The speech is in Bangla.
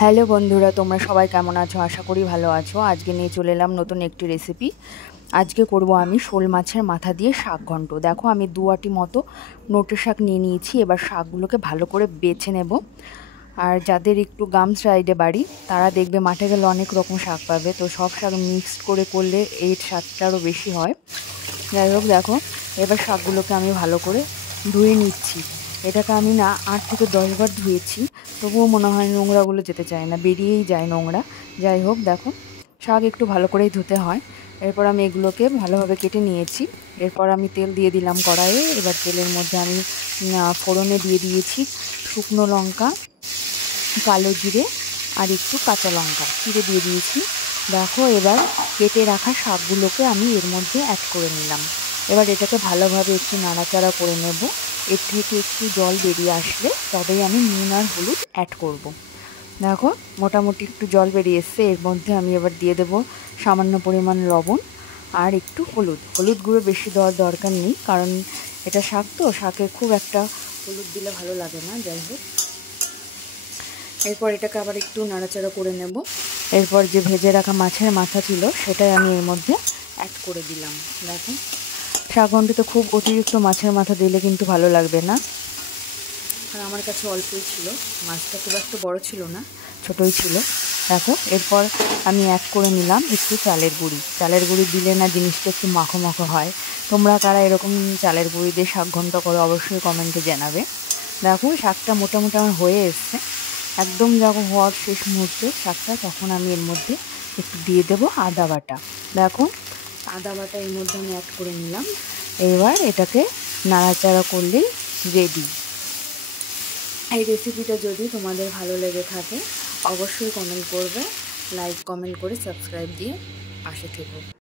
হ্যালো বন্ধুরা, তোমরা সবাই কেমন আছো? আশা করি ভালো আছো। আজকে নিয়ে চলে এলাম নতুন একটি রেসিপি। আজকে করব আমি শোল মাছের মাথা দিয়ে শাক ঘন্ট। দেখো, আমি 2 আঁটি মতো নোটে শাক নিয়ে নিয়েছি। এবার শাকগুলোকে ভালো করে বেছে নেব। আর যাদের একটু গ্রাম সাইডে বাড়ি, তারা দেখবে মাঠে গেলে অনেক রকম শাক পাবে। তো সব শাক মিক্সড করে করলে এর স্বাদটা আরও বেশি হয়। যাই হোক, দেখো এবার শাকগুলোকে আমি ভালো করে ধুয়ে নিচ্ছি। এটাকে আমি না 8 থেকে 10 বার ধুয়েছি, তবুও মনে হয় নোংরাগুলো যেতে চায় না, বেরিয়েই যায় নোংরা। যাই হোক, দেখো শাক একটু ভালো করেই ধুতে হয়। এরপর আমি এগুলোকে ভালোভাবে কেটে নিয়েছি। এরপর আমি তেল দিয়ে দিলাম কড়াইয়ে। এবার তেলের মধ্যে আমি ফোড়নে দিয়ে দিয়েছি শুকনো লঙ্কা, কালো জিরে আর একটু কাঁচা লঙ্কা চিড়ে দিয়ে দিয়েছি। দেখো, এবার কেটে রাখা শাকগুলোকে আমি এর মধ্যে অ্যাড করে নিলাম। এবার এটাকে ভালোভাবে একটু নাড়াচাড়া করে নেব। এর থেকে একটু জল বেরিয়ে আসলে তবেই আমি নুন আর হলুদ অ্যাড করব। দেখো, মোটামুটি একটু জল বেরিয়ে এসছে। এর মধ্যে আমি এবার দিয়ে দেবো সামান্য পরিমাণ লবণ আর একটু হলুদ গুঁড়ো বেশি দেওয়ার দরকার নেই, কারণ এটা শাক তো, শাকে খুব একটা হলুদ দিলে ভালো লাগে না। যাই হোক, এরপর এটাকে আবার একটু নাড়াচাড়া করে নেব। এরপর যে ভেজে রাখা মাছের মাথা ছিল সেটাই আমি এর মধ্যে অ্যাড করে দিলাম। দেখো, শাক ঘন্টতে খুব অতিরিক্ত মাছের মাথা দিলে কিন্তু ভালো লাগবে না। আর আমার কাছে অল্পই ছিল, মাছটা খুব একটা বড় ছিল না, ছোটোই ছিল। দেখো, এরপর আমি অ্যাড করে নিলাম একটু চালের গুঁড়ি দিলে না জিনিসটা একটু মাখো মাখো হয়। তোমরা কারা এরকম চালের গুঁড়ি দিয়ে শাক ঘন্ট করো অবশ্যই কমেন্টে জানাবে। দেখো, শাকটা মোটামুটি আমার হয়ে এসছে। একদম যখন হওয়ার শেষ মুহূর্তে শাকটা, তখন আমি এর মধ্যে একটু দিয়ে দেবো আদা বাটা। দেখো, আদা বাটা এর মধ্যে আমি অ্যাড করে নিলাম। এবার এটাকে নাড়াচাড়া করলেই রেডি। এই রেসিপিটা যদি তোমাদের ভালো লেগে থাকে অবশ্যই কমেন্ট করবে, লাইক কমেন্ট করে সাবস্ক্রাইব দিয়ে পাশে থেকো।